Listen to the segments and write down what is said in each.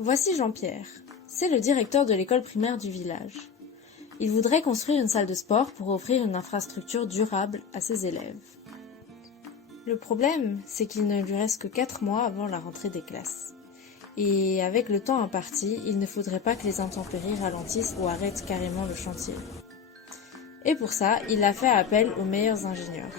Voici Jean-Pierre. C'est le directeur de l'école primaire du village. Il voudrait construire une salle de sport pour offrir une infrastructure durable à ses élèves. Le problème, c'est qu'il ne lui reste que 4 mois avant la rentrée des classes. Et avec le temps imparti, il ne faudrait pas que les intempéries ralentissent ou arrêtent carrément le chantier. Et pour ça, il a fait appel aux meilleurs ingénieurs.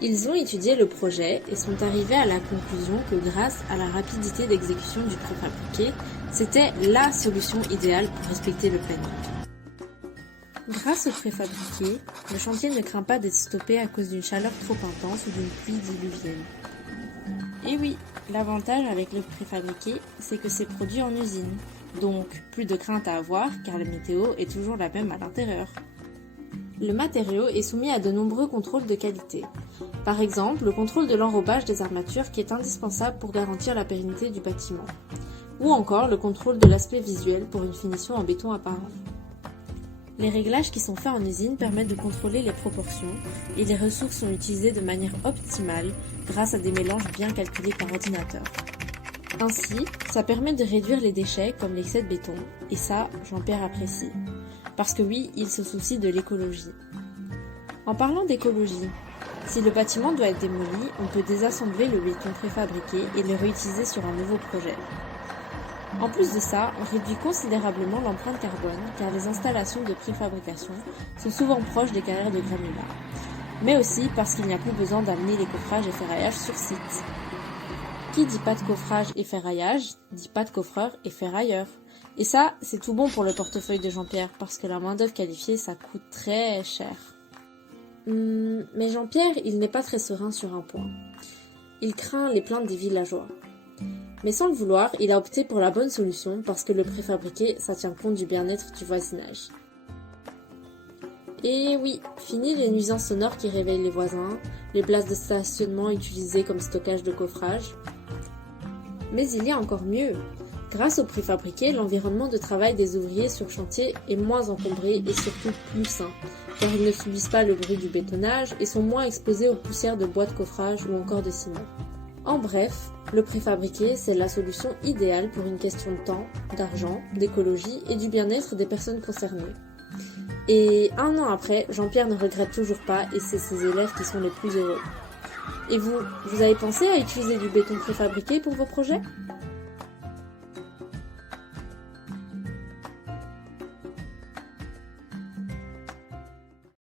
Ils ont étudié le projet et sont arrivés à la conclusion que grâce à la rapidité d'exécution du préfabriqué, c'était LA solution idéale pour respecter le planning. Grâce au préfabriqué, le chantier ne craint pas d'être stoppé à cause d'une chaleur trop intense ou d'une pluie diluvienne. Et oui, l'avantage avec le préfabriqué, c'est que c'est produit en usine. Donc, plus de crainte à avoir car la météo est toujours la même à l'intérieur. Le matériau est soumis à de nombreux contrôles de qualité. Par exemple, le contrôle de l'enrobage des armatures qui est indispensable pour garantir la pérennité du bâtiment. Ou encore le contrôle de l'aspect visuel pour une finition en béton apparent. Les réglages qui sont faits en usine permettent de contrôler les proportions et les ressources sont utilisées de manière optimale grâce à des mélanges bien calculés par ordinateur. Ainsi, ça permet de réduire les déchets comme l'excès de béton, et ça, Jean-Pierre apprécie. Parce que oui, il se soucie de l'écologie. En parlant d'écologie, si le bâtiment doit être démoli, on peut désassembler le béton préfabriqué et le réutiliser sur un nouveau projet. En plus de ça, on réduit considérablement l'empreinte carbone car les installations de préfabrication sont souvent proches des carrières de granulats. Mais aussi parce qu'il n'y a plus besoin d'amener les coffrages et ferraillages sur site. Qui dit pas de coffrage et ferraillage, dit pas de coffreur et ferrailleur. Et ça, c'est tout bon pour le portefeuille de Jean-Pierre parce que la main-d'œuvre qualifiée, ça coûte très cher. Mais Jean-Pierre, il n'est pas très serein sur un point. Il craint les plaintes des villageois. Mais sans le vouloir, il a opté pour la bonne solution parce que le préfabriqué, ça tient compte du bien-être du voisinage. Et oui, fini les nuisances sonores qui réveillent les voisins, les places de stationnement utilisées comme stockage de coffrage. Mais il y a encore mieux. Grâce au préfabriqué, l'environnement de travail des ouvriers sur chantier est moins encombré et surtout plus sain, car ils ne subissent pas le bruit du bétonnage et sont moins exposés aux poussières de bois de coffrage ou encore de ciment. En bref, le préfabriqué, c'est la solution idéale pour une question de temps, d'argent, d'écologie et du bien-être des personnes concernées. Et 1 an après, Jean-Pierre ne regrette toujours pas et c'est ses élèves qui sont les plus heureux. Et vous avez pensé à utiliser du béton préfabriqué pour vos projets ?